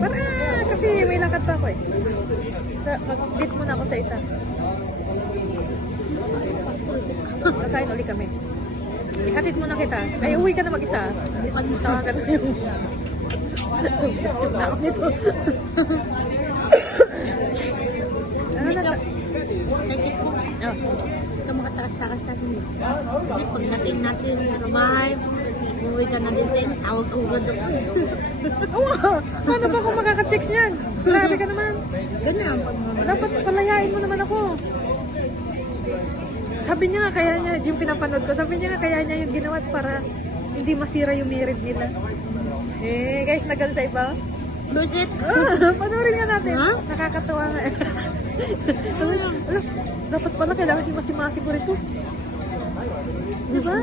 Para, kasi may lakad pa ako eh. Sa, mag-date muna ako sa isa. Kakain uli kami. Ihatid muna kita. Ay, uwi ka na mag-isa. Tawagan mo yung... Ako nito. ano na? Sa isip ko, Oh. ikaw makatakas-takas sa akin. Kasi pagdating natin sa bahay, umuwi ka na din inyo, tawag ka ugad ako. Oo, paano ba kung makaka-text niyan? Grabe ka naman. Ganyan. Dapat palayain mo naman ako. Sabi niya nga kaya niya, yung pinapanood ko, sabi niya nga kaya niya yung ginawa para hindi masira yung marriage nila. Eh, guys, nagal sa iba. Busit! Ah, panoorin nga natin. Ha? Nakakatuwa nga. eh. "Ala, dapat pala kailangan yung masimasi ko rin to. Di ba?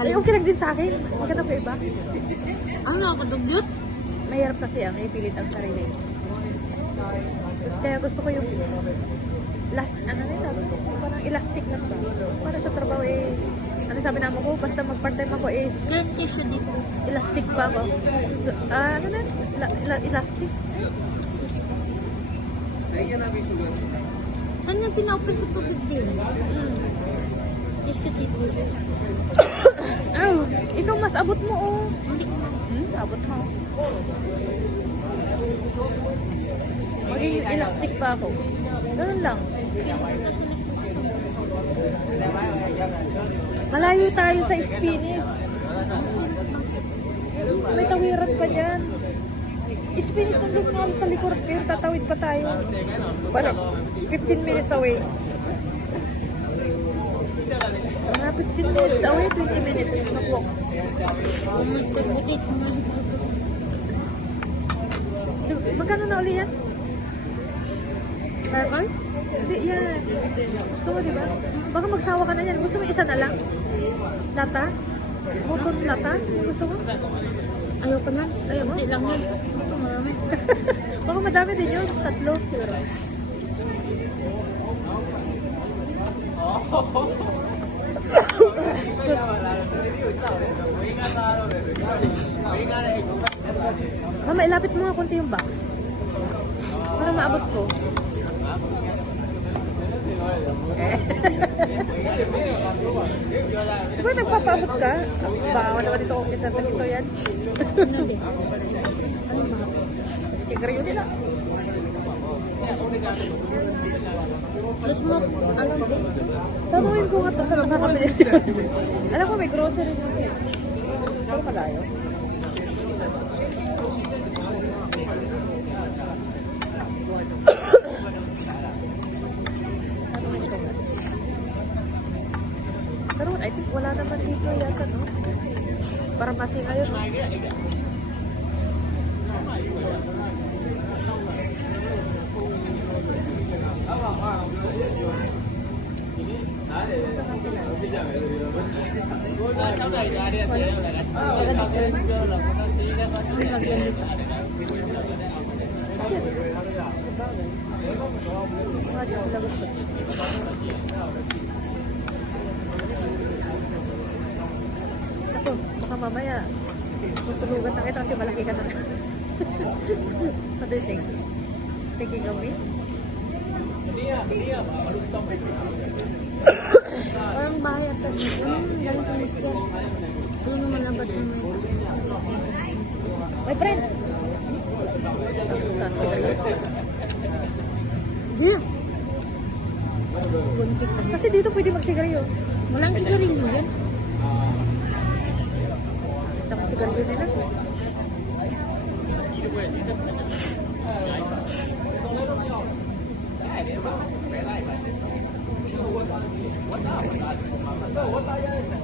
Ay, okay lang din sa akin. Maganda pa iba. Ano ako, dugyot? Mahirap kasi ang ipilit ang sarili. Tapos kaya gusto ko yung last, ano yun, parang elastic lang ba? Para sa trabaho eh, ano sabi namin ko, basta mag-part-time ako is tissue dito. elastic pa ako. Ah, ano na? La, la, elastic? Saan yung pina-open ko tubig din? Oh, ikaw mas abot mo oh. Hindi Hmm, abot mo. Magiging elastic pa ako. Ganun lang. Malayo tayo sa Spinis. May tawiran pa dyan. Spinis nandun nga sa likod. Pero tatawid pa tayo. Parang 15 minutes away. Mga 15 minutes away, 20 minutes. Mag-walk. So, magkano na uli yan? Hours? Hindi, yan. Gusto mo, di ba? Baka magsawa ka na yan. Gusto mo isa na lang? Lata? Buton lata? Gusto mo? Ayaw ka na. Ayaw mo? Hindi lang yan. Ito marami. Baka madami din yun. Tatlo. Mama, ilapit mo nga konti yung box. Para maabot ko. Di ba nagpapaabot ka? Bawal naman dito kung kita sa ito yan. Ano? Ano ba? Tigre yun nila. Tapos mo, Tanungin ko nga to sa nakakabili. Alam ko may grocery na rin. Pero kalayo. Tanungin ko nga. Pero I think wala naman dito yata, no? Para masing ngayon, no? ang lagyan dito. Ako, baka mamaya, tutulugan na kita kasi malaki ka na. What do you think? Thinking of me? Parang bahay at ano, galing sa mister. Ano naman labas naman. My friend! Saan sigarilyo? Yeah. Kasi dito pwede magsigarilyo. Walang sigarilyo yan. Tapos si Garfield na.